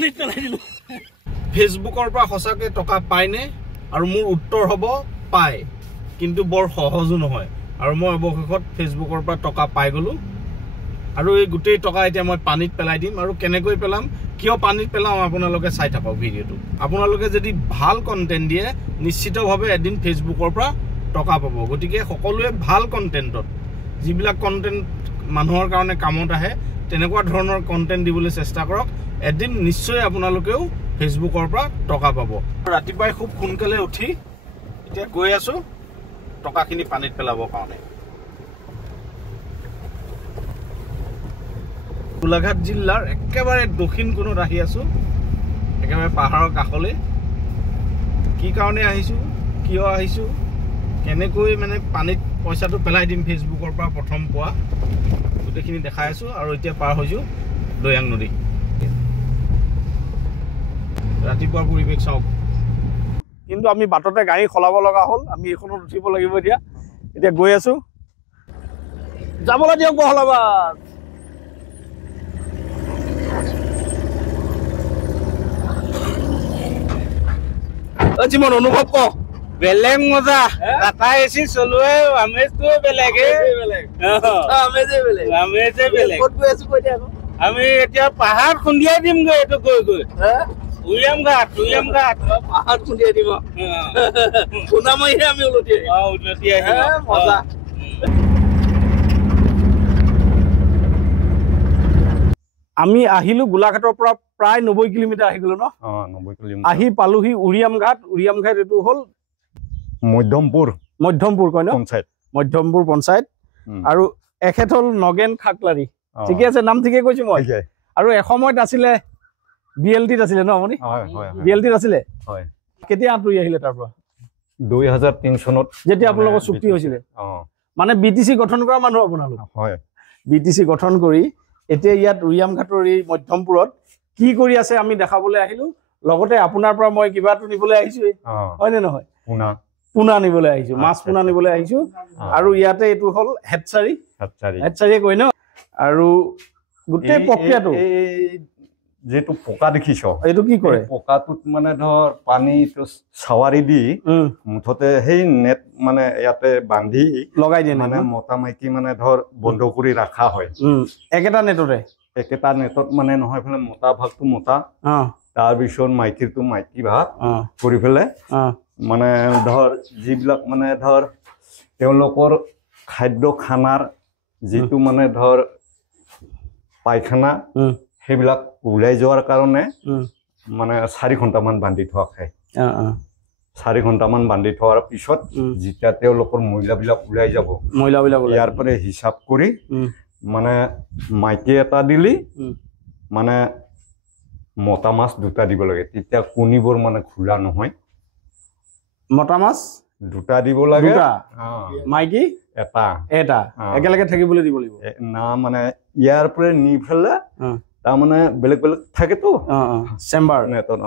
পানীত পেলাই দিলো ফেচবুকৰ পৰা সঁচাকে টকা পায়নে আৰু মোৰ উত্তৰ হ'ব পায় কিন্তু বৰ সহজো নহয় আৰু মই অৱশেষত ফেচবুকৰ পৰা টকা পাই গলো আৰু এই গোটেই টকা এতিয়া মই পানীত পেলাই দিম আৰু কেনেকৈ পেলাম কিয় পানীত পেলাম আপোনালোকে চাই থাকক ভিডিঅ'টো আপোনালোকে যদি ভাল কন্টেন্ট দিয়ে নিশ্চিতভাৱে এদিন ফেচবুকৰ পৰা টকা পাব গতিকে সকলোৱে ভাল কন্টেন্টত যিবিলাক কন্টেন্ট মানুহৰ কাৰণে কামত আহে তেনেকুৱা ধৰণৰ কন্টেন্ট দিবলৈ চেষ্টা কৰক এদিন নিশ্চয় আপোনালোকেও ফেচবুকৰ পৰা টকা পাব ৰাতিপুৱাই খুব সোনকালে উঠি এতিয়া গৈ আছো টকাখিনি পানীত পেলাবৰ কাৰণে গোলাঘাট জিলাৰ একেবাৰে দক্ষিণ কোণত আহি আছো একেবাৰে পাহাৰৰ কাষলৈ কি কাৰণে আহিছো কিয় আহিছো কেনেকৈ মানে পানীত পইচাটো পেলাই দিম ফেচবুকৰ পৰা প্ৰথম পোৱা গোটেইখিনি দেখাই আছো আৰু এতিয়া পাৰ হৈছো দৈয়াং নদী ৰাতিপুৱাৰ পৰিৱেশ চাওক কিন্তু আমি বাটতে গাড়ী খলাব লগা হ'ল আমি এখনত উঠিব লাগিব এতিয়া গৈ আছো যাবলৈ দিয়ক বহলাবাদ জীবন অনুভৱ ক বেলেগ মজা টাটা এচি চলোৱে আমেজটো বেলেগে আমেজে বেলেগ আমি এতিয়া পাহাৰ খুন্দিয়াই দিমগৈ এইটো গৈ গৈ উৰিয়াম ঘাট পাহাৰ খুন্দিয়াই দিব খুন্দা মাৰিহে আমি উলটি আহিম মজা আমি আহিলো গোলাঘাটৰ পৰা প্ৰায় 90 কিলোমিটাৰ আহি গলো ন 90 কিলোমিটাৰ আহি পালোহি উৰিয়াম ঘাট এইটো হ'ল মধ্যমপুৰ কয় ন মধ্যমপুৰ পঞ্চায়ত আৰু এখেত হ'ল নগেন খাকলাৰী ঠিকে আছে নাম ঠিকে কৈছো মই আৰু এসময়ত আছিলে বিএলটিত আছিলে ন আপুনি বিএলটিত আছিলে কেতিয়া আঁতৰি আহিলে তাৰ পৰা 2003 চনত যেতিয়া আপোনালোকৰ চুক্তি হৈছিলে মানে বিটিসি গঠন কৰা মানুহ আপোনালোক হয় বিটিসি গঠন কৰি এতিয়া ইয়াত উৰিয়াম ঘাটৰ এই মধ্যমপুৰত কি কৰি আছে আমি দেখাবলৈ আহিলো লগতে আপোনাৰ পৰা মই কিবাটো নিবলৈ আহিছো হয় নে নহয় পুনা নিবলৈ আহিছো মাছ পুনা নিবলৈ আহিছো আৰু ইয়াতে এইটো হ'ল হেডচাৰী কয় ন আৰু গোটেই প্ৰক্ৰিয়াটো যেটো পোকা দেখিছ এইটো কি কৰে পোকাটোত মানে ধৰ পানীটো চাৱাৰি দি মুঠতে সেই নেট মানে ইয়াতে বান্ধি লগাই দিয়ে মানে মতা মাইকী মানে ধৰ বন্ধ কৰি ৰাখা হয় একেটা নেটত মানে নহয় ফেলে মতা ভাগটো মতা তাৰ পিছত মাইকীটো মাইকী ভাগ কৰি ফেলে মানে ধৰ যিবিলাক মানে ধৰ তেওঁলোকৰ খাদ্য খানাৰ যিটো মানে ধৰ পায়খানা সেইবিলাক ওলাই যোৱাৰ কাৰণে মানে 4 ঘণ্টামান বান্ধি থোৱা খায় 4 ঘণ্টামান বান্ধি থোৱাৰ পিছত যেতিয়া তেওঁলোকৰ মহিলাবিলাক ওলাই যাব ইয়াৰ পৰা হিচাপ কৰি মানে মাইকী এটা দিলি মানে মতা মাছ দুটা দিব লাগে তেতিয়া কণীবোৰ মানে খোলা নহয় মতা মাছ দুটা দিব লাগে মাইকী এটা একেলগে থাকিবলৈ দিব লাগিব না মানে ইয়াৰ পৰা নি ফেলে তাৰ মানে বেলেগ থাকেতো চেম্বাৰ নেটত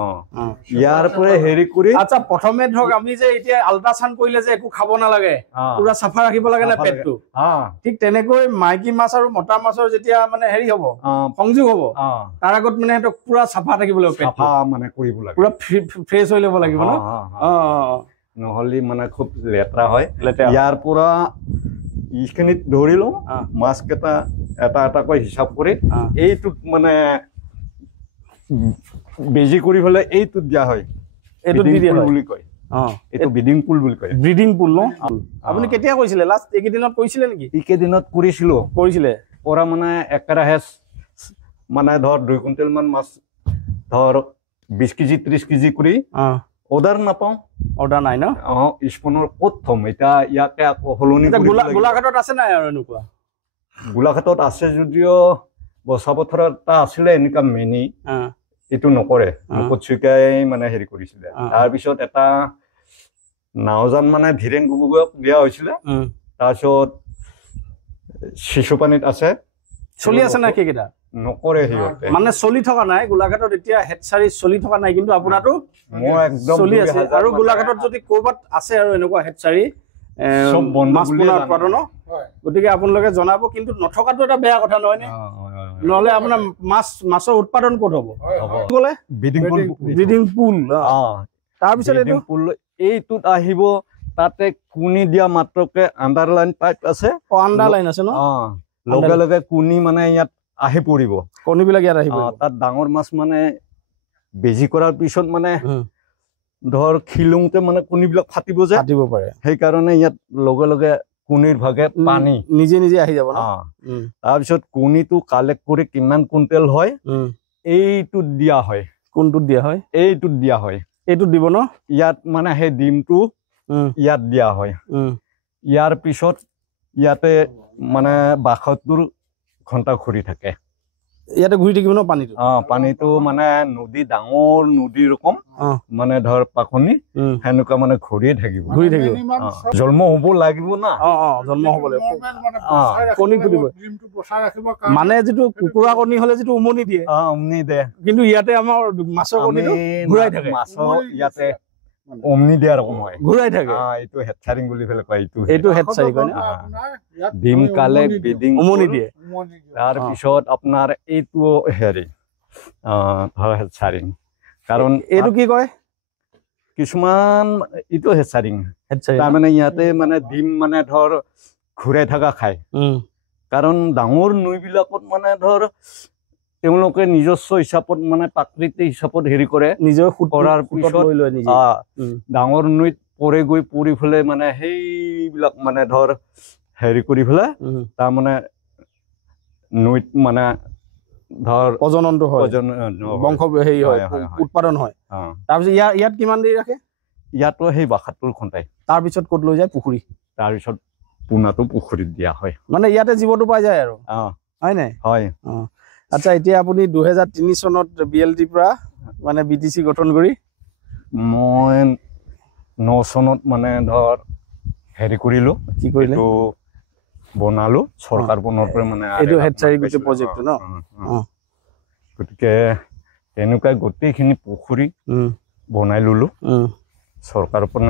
ইয়াৰ পৰা হেৰি কৰি আচ্ছা প্ৰথমে ধৰক আমি যে এতিয়া আল্ট্ৰাসাউণ্ড কৰিলে যে একো খাব নালাগে পুৰা চাফা ৰাখিব লাগে না পেটটো ঠিক তেনেকৈ মাইকী মাছ আৰু মতা মাছৰ যেতিয়া মানে হেৰি হ'ব সংযোগ হ'ব তাৰ আগত মানে সেইটো পুৰা চাফা থাকিব লাগিব চাফা মানে কৰিব লাগে পুৰা ফ্ৰেছ হৈ ল'ব লাগিব ন নহ'লে মানে খুব লেতেৰা হয় ইয়াৰ পৰা ইখিনিত ধৰি লওঁ মাছ কেইটা এটাকৈ হিচাপ কৰি এইটোত মানে বেজি কৰি ফেলে এইটোত দিয়া হয় এইটো বুলি কয় এইটো ব্ৰিডিং পুল বুলি কয় ব্ৰিডিং পুল ন আপুনি কেতিয়া কৈছিলে লাষ্ট এইকেইদিনত কৈছিলে নেকি এইকেইদিনত কৰিছিলে পৰা মানে একেৰাহে মানে ধৰ 2 কুইণ্টেল মান মাছ ধৰ 20 কেজি 30 কেজি কৰি অৰ্ডাৰ নাপাওঁ অৰ্ডাৰ নাই ন স্পনৰ ক'ত থম এতিয়া ইয়াকে আকৌ হলনি গোলাঘাটত আছে নাই আৰু এনেকুৱা গোলাঘাটত আছে যদিও বছাপথৰত এটা আছিলে এনেকা মেনি এইটো নকৰে মুকচুকাই মানে হেৰি কৰিছিলে তাৰপিছত এটা নাওজান মানে ধীৰেন গগৈক দিয়া হৈছিলে তাৰপিছত শিশুপানীত আছে চলি আছে না কেইটা নকৰে সিহঁতে মানে চলি থকা নাই গোলাঘাটত এতিয়া হেডচাৰী চলি থকা নাই কিন্তু আপোনাৰটো মই একদম চলি আছে আৰু গোলাঘাটত যদি ক'ৰবাত আছে আৰু এনেকুৱা হেডচাৰী মাছ পোনা উৎপাদন গতিকে আপোনালোকে জনাব কিন্তু নথকাটো এটা বেয়া কথা নহয় নে নহলে আপোনাৰ মাছৰ উৎপাদন ক'ত হ'ব ক'লে ব্ৰিডিং পুল তাৰপিছত এইটোত আহিব তাতে কুনি দিয়া মাত্ৰকে আণ্ডাৰলাইন পাইপ আছে আণ্ডাৰলাইন আছে ন লগে লগে কুনি মানে ইয়াত আহি পৰিব কণীবিলাক ইয়াত আহিব তাত ডাঙৰ মাছ মানে বেজি কৰাৰ পিছত মানে ধৰ খিলুংতে মানে কণীবিলাক ফাটিব পাৰে সেইকাৰণে ইয়াত লগে লগে কণীৰ ভাগে পানী নিজে নিজে আহি যাব তাৰপিছত কণীটো কালেক্ট কৰি কিমান কুইণ্টেল হয় এইটোত দিয়া হয় কোনটোত দিয়া হয় এইটোত দিয়া হয় এইটোত দিব ন ইয়াত মানে সেই ডিমটো ইয়াত দিয়া হয় ইয়াৰ পিছত ইয়াতে মানে ৭২ ঘণ্টা ঘূৰি থাকে ইয়াতে ঘূৰি থাকিব ন পানীটো পানীটো মানে নদী ডাঙৰ নদীৰ ৰকম মানে ধৰ পাখনি সেনেকুৱা মানে ঘূৰিয়ে থাকিব জন্ম হ'ব লাগিব না জন্ম হ'ব লাগিব কণী ফুটিব মানে যিটো কুকুৰা কণী হলে যিটো উমনি দিয়ে কিন্তু ইয়াতে আমাৰ মাছৰ কণীটো ঘূৰাই থাকে মাছৰ ইয়াতে অমনি দিয়াৰ ৰকম হয় ঘূৰাই থাকে এইটো হেডচাৰিং বুলি পেলাই কয় এইটো হেডচাৰিং কয় ডিম কালেক্ট ব্ৰিডিং উমনি দিয়ে তাৰপিছত আপোনাৰ এইটো হেৰি হেডচাৰিং কাৰণ এইটো কি কয় কিছুমান এইটো হেডচাৰিং তাৰমানে ইয়াতে মানে ডিম মানে ধৰ ঘূৰাই থকা খায় কাৰণ ডাঙৰ নৈবিলাকত মানে ধৰ তেওঁলোকে নিজস্ব হিচাপত মানে প্ৰাকৃতিক হিচাপত হেৰি কৰে নিজৰ কৰাৰ পিছত ডাঙৰ নৈত পৰি ফেলে মানে সেইবিলাক মানে ধৰ হেৰি কৰি ফেলে তাৰমানে নৈত মানে ধৰ প্ৰজননটো হয় বংশ হেৰি হয় উৎপাদন হয় তাৰপিছত ইয়াত কিমান দেৰি ৰাখে ইয়াতো সেই ৭২ ঘণ্টাই তাৰপিছত ক'ত লৈ যায় পুখুৰী তাৰপিছত পোনাটো পুখুৰীত দিয়া হয় মানে ইয়াতে জীৱটো পাই যায় আৰু হয় নাই হয় আচ্ছা এতিয়া আপুনি 2003 চনত BLT পৰা মানে BTC গঠন কৰি মই 9 চনত মানে ধৰ হেৰি কৰিলো কি কৰিলে বনালো চৰকাৰ বনৰ পৰা মানে এইটো হেডচাৰি গোটেই প্ৰজেক্টটো ন গতিকে তেনেকুৱা গোটেইখিনি পুখুৰী বনাই ললো চৰকাৰৰ পৰা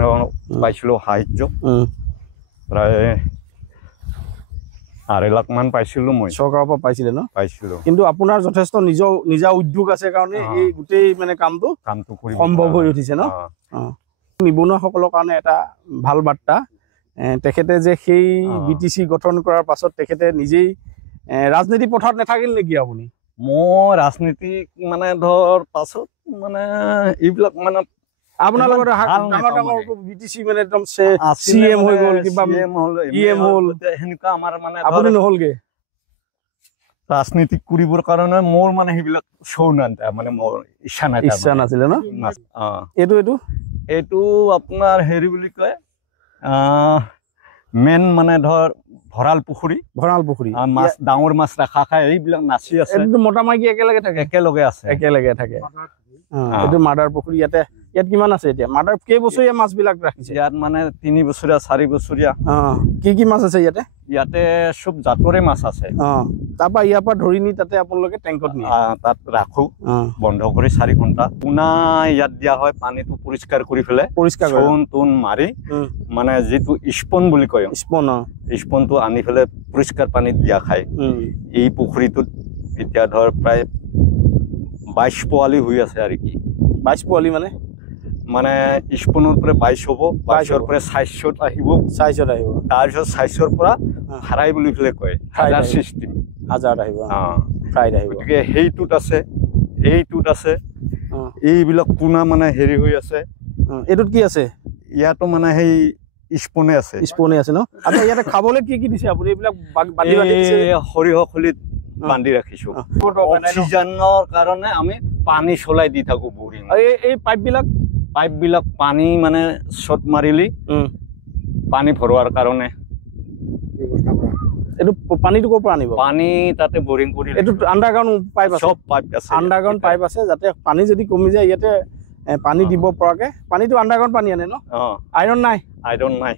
পাইছিলো সাহায্য প্ৰায় 2.5 লাখ মান পাইছিলো মই চৰকাৰৰ পৰা পাইছিলে ন পাইছিলো কিন্তু আপোনাৰ যথেষ্ট নিজা উদ্যোগ আছে কাৰণে এই গোটেই মানে কামটো কৰি সম্ভৱ হৈ উঠিছে ন নিবনুৱাসকলৰ কাৰণে এটা ভাল বাৰ্তা তেখেতে যে সেই BTC গঠন কৰাৰ পাছত তেখেতে নিজেই ৰাজনীতি পথাৰত নাথাকিল নেকি আপুনি মই ৰাজনীতিক মানে ধৰ পাছত মানে এইবিলাক মানে আপোনাৰ লগত ডাঙৰ BTC মানে একদম CM হৈ গ'ল কিবা EM হ'ল হেনেকুৱা আমাৰ মানে আপুনি নহলগে ৰাজনীতিক কৰিবৰ কাৰণে মোৰ মানে সেইবিলাক শৌ নান্তা মানে মোৰ ইচ্ছা নাছিলে ন এইটো আপোনাৰ হেৰি বুলি কয় মেন মানে ধৰ ভঁৰাল পুখুৰী মাছ ডাঙৰ মাছ ৰাখা খাই এইবিলাক নাচি আছে মতা মাইকী একেলগে আছে এইটো মাদাৰ পুখুৰী ইয়াত কিমান আছে এতিয়া মাদাৰ কেইবছৰীয়া মাছ বিলাক ৰাখিছে ইয়াত মানে 3 বছৰীয়া 4 বছৰীয়া কি মাছ আছে ইয়াতে সব জাতৰে মাছ আছে তাৰপৰা ইয়াৰ পৰা ধৰি নি তাতে আপোনালোকে টেংকত নিয়ে তাত ৰাখো বন্ধ কৰি 4 ঘণ্টা পুনা ইয়াত দিয়া হয় পানীটো পৰিষ্কাৰ কৰি ফেলে চূণ মাৰি মানে যিটো স্পন বুলি কয় স্পনটো আনি ফেলে পৰিষ্কাৰ পানীত দিয়া খায় এই পুখুৰীটোত এতিয়া ধৰ প্ৰায় 22 পোৱালি হৈ আছে আৰু কি 22 পোৱালি মানে স্পনৰ পৰা 22 হ'ব 22ৰ পৰা সাইজত আহিব তাৰপিছত সাইজৰ পৰা ফ্ৰাই বুলি ফেলে কয় হাজাৰ সিস্টেম হাজাৰ আহিব ফ্ৰাইড আহিব গতিকে সেইটোত আছে এইবিলাক পুনা মানে হেৰি হৈ আছে এইটোত কি আছে ইয়াতো মানে সেই স্পনে আছে ন আচ্ছা ইয়াতে খাবলৈ কি দিছে আপুনি এইবিলাক বান্ধি দিছে সৰিয়হ খলিত বান্ধি ৰাখিছো অক্সিজেনৰ কাৰণে আমি পানী চলাই দি থাকো বৰিং এই পাইপ বিলাক পানী মানে শট মাৰিলি পানী ভৰোৱাৰ কাৰণে এইটো পানীটো ক'ৰ পৰা আনিব পানী তাতে বৰিং কৰি এইটো আণ্ডাৰগ্ৰাউণ্ড পাইপ আছে সব পাইপ আছে আণ্ডাৰগ্ৰাউণ্ড পাইপ আছে যাতে পানী যদি কমি যায় ইয়াতে পানী দিব পৰাকে পানীটো আণ্ডাৰগ্ৰাউণ্ড পানী আনে ন আইৰণ নাই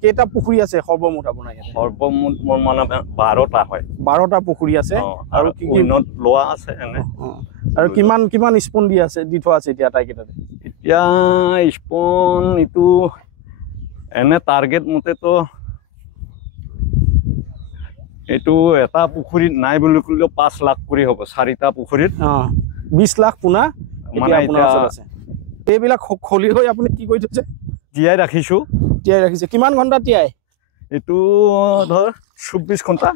কেইটা পুখুৰী আছে সৰ্বমুঠ আপোনাৰ ইয়াত সৰ্বমুঠ মোৰ মানে 12টা হয় 12টা পুখুৰী আছে আৰু কি লোৱা আছে এনে আৰু কিমান স্পুন দি থোৱা আছে এতিয়া আটাইকেইটাতে এতিয়া স্পুন ইটো এনে টাৰ্গেট মতেতো এইটো এটা পুখুৰীত নাই বুলি ক'লেও 5 লাখ কৰি হ'ব 4টা পুখুৰীত 20 লাখ পোনা মানে আপোনাৰ ওচৰত আছে এইবিলাক খলি হৈ আপুনি কি কৰি থৈছে তিয়াই ৰাখিছোঁ কিমান ঘণ্টা তিয়াই এইটো ধৰ 24 ঘণ্টা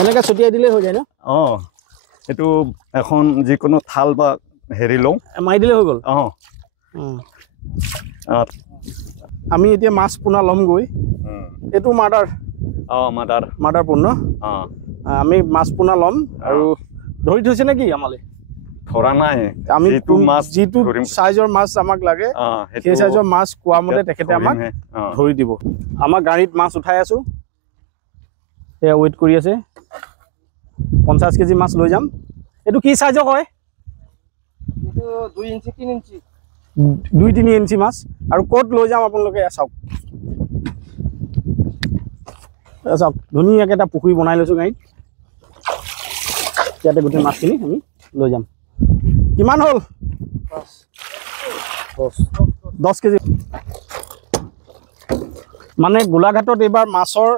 এনেকৈ ছটিয়াই দিলেই হৈ যায় ন এইটো এখন যিকোনো থাল বা হেৰি লওঁ মাৰি দিলে হৈ গ'ল আমি এতিয়া মাছ পোনা ল'মগৈ এইটো মাদাৰ পোন ন আমি মাছ পোনা ল'ম আৰু ধৰি থৈছে নেকি আমালৈ ধৰা নাই আমি যিটো সাইজৰ মাছ আমাক লাগে সেই সাইজৰ মাছ কোৱা মতে তেখেতে আমাক ধৰি দিব আমাৰ গাড়ীত মাছ উঠাই আছো এয়া ৱেইট কৰি আছে 50 কেজি মাছ লৈ যাম এইটো কি সাইজৰ কয় এইটো 2 ইঞ্চি 3 ইঞ্চি 2-3 ইঞ্চি মাছ আৰু ক'ত লৈ যাম আপোনালোকে চাওক ধুনীয়াকৈ এটা পুখুৰী বনাই লৈছোঁ গাড়ীত ইয়াতে গোটেই মাছখিনি আমি লৈ যাম কিমান হ'ল 10 কেজি মানে গোলাঘাটত এইবাৰ মাছৰ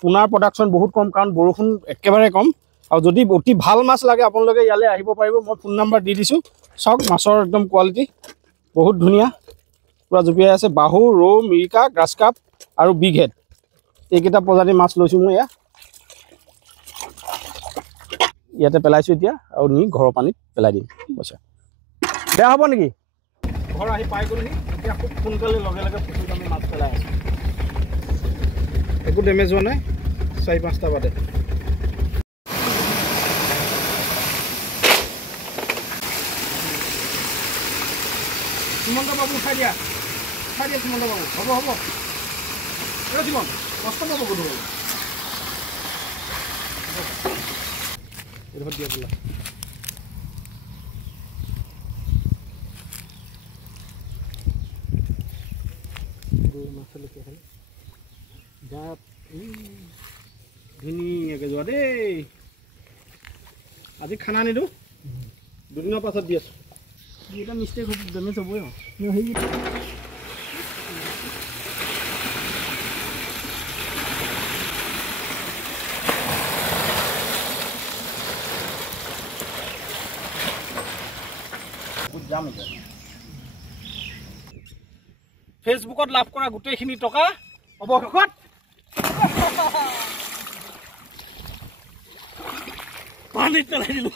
পোনাৰ প্ৰডাকশ্যন বহুত কম কাৰণ বৰষুণ একেবাৰে কম আৰু যদি অতি ভাল মাছ লাগে আপোনালোকে ইয়ালৈ আহিব পাৰিব মই ফোন নম্বৰ দি দিছোঁ চাওক মাছৰ একদম কোৱালিটি বহুত ধুনীয়া পুৰা জুপিয়াই আছে বাহু ৰৌ মিৰিকা গ্ৰাছ কাপ আৰু বিগ হেড এইকেইটা প্ৰজাতিৰ মাছ লৈছোঁ মই ইয়াতে পেলাইছোঁ এতিয়া আৰু নি ঘৰৰ পানীত পেলাই দিম পইচা বেয়া হ'ব নেকি ঘৰ আহি পাই গ'লহি এতিয়া খুব সোনকালে লগে লগে পুখুৰীত আমি মাছ পেলাই আছোঁ একো ডেমেজ হোৱা নাই 4-5টা বাদে সুমন্ত বাবু উঠাই দিয়া সুমন্ত বাবু হ'ব জীবন কষ্ট পাব গধূলি দিয়া বোলা ধুনীয়াকৈ যোৱা দেই আজি খানা নিদিওঁ 2 দিনৰ পাছত দি আছোঁ এটা মিষ্টেক হ'ব ডেমেজ হ'বই ফেচবুকত লাভ কৰা গোটেইখিনি টকা অৱশেষত পানীত পেলাই দিলোঁ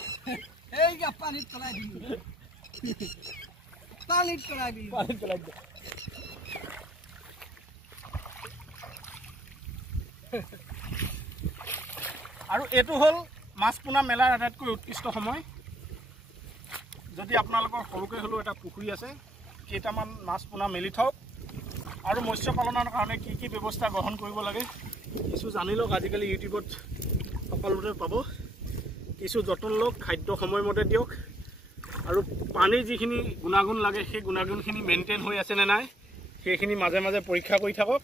আৰু এইটো হ'ল মাছ পোনা মেলাৰ আটাইতকৈ উৎকৃষ্ট সময় যদি আপোনালোকৰ সৰুকৈ হ'লেও এটা পুখুৰী আছে কেইটামান মাছ পোনা মেলি থওক আৰু মৎস্য পালনৰ কাৰণে কি কি ব্যৱস্থা গ্ৰহণ কৰিব লাগে কিছু জানি লওক আজিকালি ইউটিউবত সকলোতে পাব কিছু যতন লওক খাদ্য সময়মতে দিয়ক আৰু পানীৰ যিখিনি গুণাগুণ লাগে সেই গুণাগুণখিনি মেইনটেইন হৈ আছেনে নাই সেইখিনি মাজে মাজে পৰীক্ষা কৰি থাকক